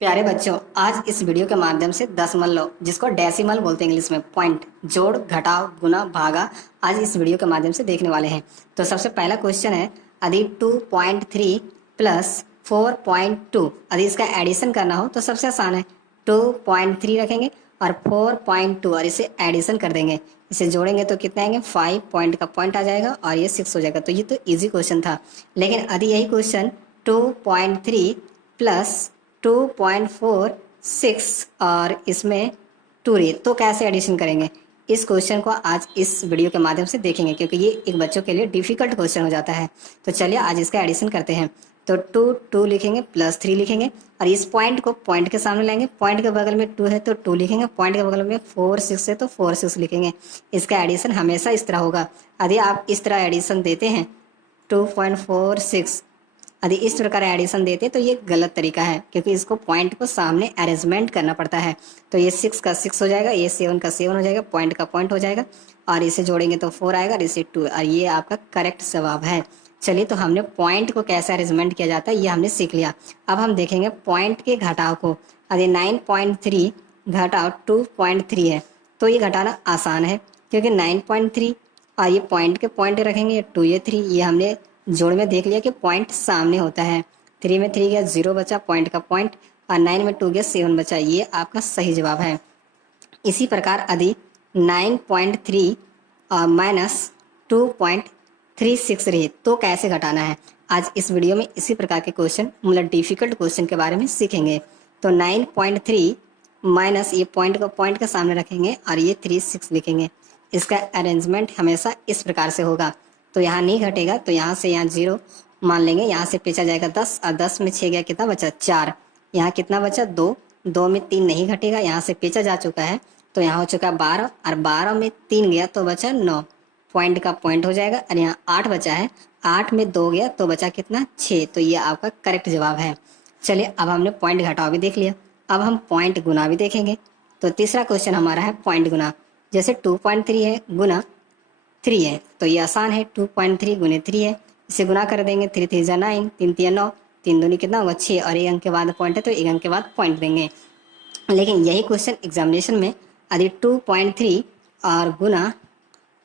प्यारे बच्चों, आज इस वीडियो के माध्यम से दशमलव, जिसको डेसिमल बोलते हैं इंग्लिश में, पॉइंट, जोड़, घटाव, गुना, भागा, आज इस वीडियो के माध्यम से देखने वाले हैं। तो सबसे पहला क्वेश्चन है, यदि 2.3 प्लस 4.2 यदि इसका एडिशन करना हो तो सबसे आसान है, 2.3 रखेंगे और 4.2 और इसे एडिशन कर देंगे। इसे जोड़ेंगे तो कितना आएंगे, 5 पॉइंट का पॉइंट आ जाएगा और ये 6 हो जाएगा। तो ये तो इजी क्वेश्चन था। लेकिन यदि यही क्वेश्चन 2.3 प्लस 2.46 और इसमें 2 रे, तो कैसे एडिशन करेंगे? इस क्वेश्चन को आज इस वीडियो के माध्यम से देखेंगे, क्योंकि ये एक बच्चों के लिए डिफिकल्ट क्वेश्चन हो जाता है। तो चलिए आज इसका एडिशन करते हैं। तो 2 लिखेंगे, प्लस 3 लिखेंगे और इस पॉइंट को पॉइंट के सामने लाएंगे। पॉइंट के बगल में 2 है तो 2 लिखेंगे, पॉइंट के बगल में 4 6 है तो 4 6 लिखेंगे। इसका एडिशन हमेशा इस तरह होगा। यदि आप इस तरह एडिशन देते हैं 2.46, यदि इस प्रकार एडिशन देते तो ये गलत तरीका है, क्योंकि इसको पॉइंट को सामने अरेंजमेंट करना पड़ता है। तो ये 6 का 6 हो जाएगा, ये 7 का 7 हो जाएगा, पॉइंट का पॉइंट हो जाएगा और इसे जोड़ेंगे तो 4 आएगा और इसे 2, और ये आपका करेक्ट जवाब है। चलिए, तो हमने पॉइंट को कैसे अरेंजमेंट किया जाता है ये हमने सीख लिया। अब हम देखेंगे पॉइंट के घटाव को। यदि 9.3 घटाव 2.3 है तो ये घटाना आसान है, क्योंकि 9.3 और ये पॉइंट के पॉइंट रखेंगे, 2 ये 3, ये हमने जोड़ में देख लिया कि पॉइंट सामने होता है। 3 में 3 गया 0 बचा, पॉइंट का पॉइंट, और 9 में 2 गया 7 बचा। ये आपका सही जवाब है। इसी प्रकार यदि 9.3 और माइनस 2.36 रहे तो कैसे घटाना है, आज इस वीडियो में इसी प्रकार के क्वेश्चन, मतलब डिफिकल्ट क्वेश्चन के बारे में सीखेंगे। तो 9.3 माइनस, ये पॉइंट को पॉइंट के सामने रखेंगे और ये 36 लिखेंगे। इसका अरेंजमेंट हमेशा इस प्रकार से होगा। तो यहाँ नहीं घटेगा, तो यहाँ से यहाँ 0 मान लेंगे, यहाँ से पीछा जाएगा 10 और 10 में 6 गया, कितना बचा 4। यहाँ कितना बचा 2, 2 में 3 नहीं घटेगा, यहाँ से पीछा जा चुका है तो यहाँ हो चुका 12 और 12 में 3 गया तो बचा 9, पॉइंट का पॉइंट हो जाएगा। और यहाँ 8 बचा है, 8 में 2 गया तो बचा कितना 6। तो ये आपका करेक्ट जवाब है। चलिए, अब हमने पॉइंट घटाव भी देख लिया, अब हम पॉइंट गुना भी देखेंगे। तो तीसरा क्वेश्चन हमारा है पॉइंट गुना। जैसे 2.3 है गुना 3 है तो ये आसान है, 2.3 गुने 3 है, इसे गुना कर देंगे, 3 3 जा 9, 3 3 9, 3 दूनी कितना होगा 6, और 1 अंक के बाद पॉइंट है तो 1 अंक के बाद पॉइंट देंगे। लेकिन यही क्वेश्चन एग्जामिनेशन में यदि 2.3 और गुना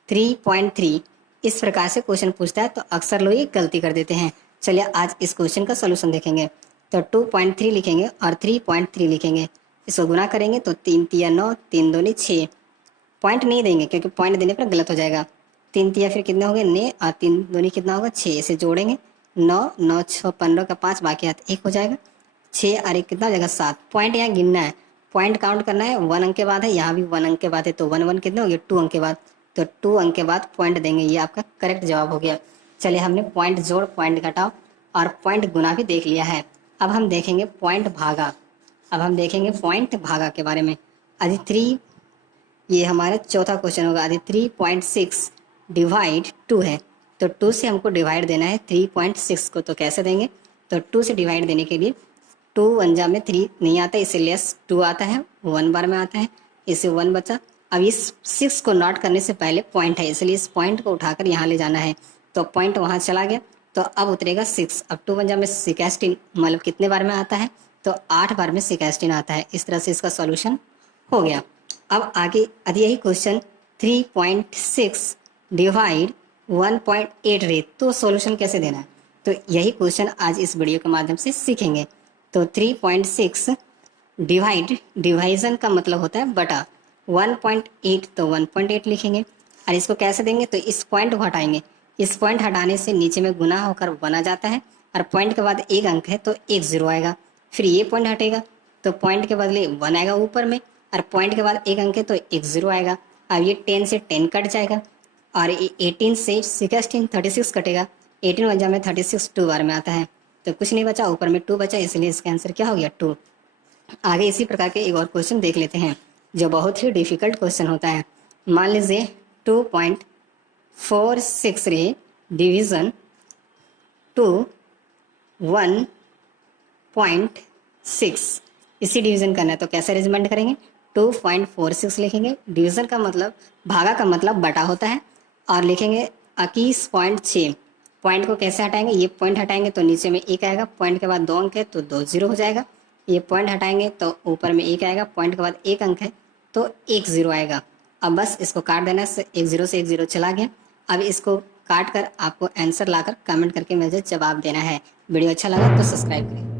3.3 इस प्रकार से क्वेश्चन पूछता है तो अक्सर लोग ये गलती कर देते हैं। चलिए आज इस क्वेश्चन का सोल्यूशन देखेंगे। तो 2.3 लिखेंगे और 3.3 लिखेंगे, इसको गुना करेंगे तो 3 3 9, 3 दूनी 6, पॉइंट नहीं देंगे क्योंकि पॉइंट देने पर गलत हो जाएगा। 3 3 फिर कितने हो गए ने, और 3 दूनी कितना होगा 6, इसे जोड़ेंगे 9 9 6 15 का 5, बाकी हाथ 1 हो जाएगा, 6 और 1 कितना हो जाएगा 7। पॉइंट यहाँ गिनना है, पॉइंट काउंट करना है, 1 अंक के बाद है, यहाँ भी 1 अंक के बाद है, तो 1 1 कितने हो गए 2 अंक के बाद, तो 2 अंक के बाद पॉइंट देंगे। ये आपका करेक्ट जवाब हो गया। चलिए, हमने पॉइंट जोड़, पॉइंट घटाव और पॉइंट गुना भी देख लिया है। अब हम देखेंगे पॉइंट भागा। अब हम देखेंगे पॉइंट भागा के बारे में। यदि 3, ये हमारा चौथा क्वेश्चन होगा, यदि 3.6 डिवाइड 2 है तो 2 से हमको डिवाइड देना है 3.6 को। तो कैसे देंगे? तो 2 से डिवाइड देने के लिए 2 1 जा में 3 नहीं आता, इसीलिए 2 आता है, 1 बार में आता है, इसे 1 बचा। अब इस 6 को नोट करने से पहले पॉइंट है, इसलिए इस पॉइंट को उठाकर यहाँ ले जाना है, तो पॉइंट वहाँ चला गया, तो अब उतरेगा 6। अब 2 1 जा में 16, मतलब कितने बार में आता है? तो 8 बार में 16 आता है। इस तरह से इसका सॉल्यूशन हो गया। अब आगे यदि यही क्वेश्चन 3.6 डिवाइड 1.8 रहे तो सॉल्यूशन कैसे देना है? तो यही क्वेश्चन आज इस वीडियो के माध्यम से सीखेंगे। तो 3.6 डिवाइड, डिवाइजन का मतलब होता है बटा, 1.8 तो 1.8 लिखेंगे और इसको कैसे देंगे? तो इस पॉइंट को हटाएंगे, इस पॉइंट हटाने से नीचे में गुना होकर 1 आ जाता है, और पॉइंट के बाद 1 अंक है तो 1 0 आएगा, फिर ये पॉइंट हटेगा तो पॉइंट के बदले 1 आएगा ऊपर में, और पॉइंट के बाद 1 अंक है तो 1 0 आएगा। अब ये 10 से 10 कट जाएगा, और 18 से 16 36 कटेगा, 18 1 जा में 36 2 बार में आता है, तो कुछ नहीं बचा, ऊपर में 2 बचा, इसलिए इसका आंसर क्या हो गया 2। आगे इसी प्रकार के एक और क्वेश्चन देख लेते हैं जो बहुत ही डिफिकल्ट क्वेश्चन होता है। मान लीजिए 2.46 रे डिवीजन 1.6, इसी डिवीजन करना है तो कैसे अरेंजमेंट करेंगे? 2.46 लिखेंगे, डिवीजन का मतलब, भागा का मतलब बटा होता है, और लिखेंगे 21.6। पॉइंट को कैसे हटाएंगे? ये पॉइंट हटाएंगे तो नीचे में 1 आएगा, पॉइंट के बाद 2 अंक है तो 2 0 हो जाएगा, ये पॉइंट हटाएंगे तो ऊपर में 1 आएगा, पॉइंट के बाद 1 अंक है तो 1 0 आएगा। अब बस इसको काट देना है, 1 0 से 1 0 चला गया। अब इसको काट कर आपको आंसर लाकर कमेंट करके मुझे जवाब देना है। वीडियो अच्छा लगा तो सब्सक्राइब करें।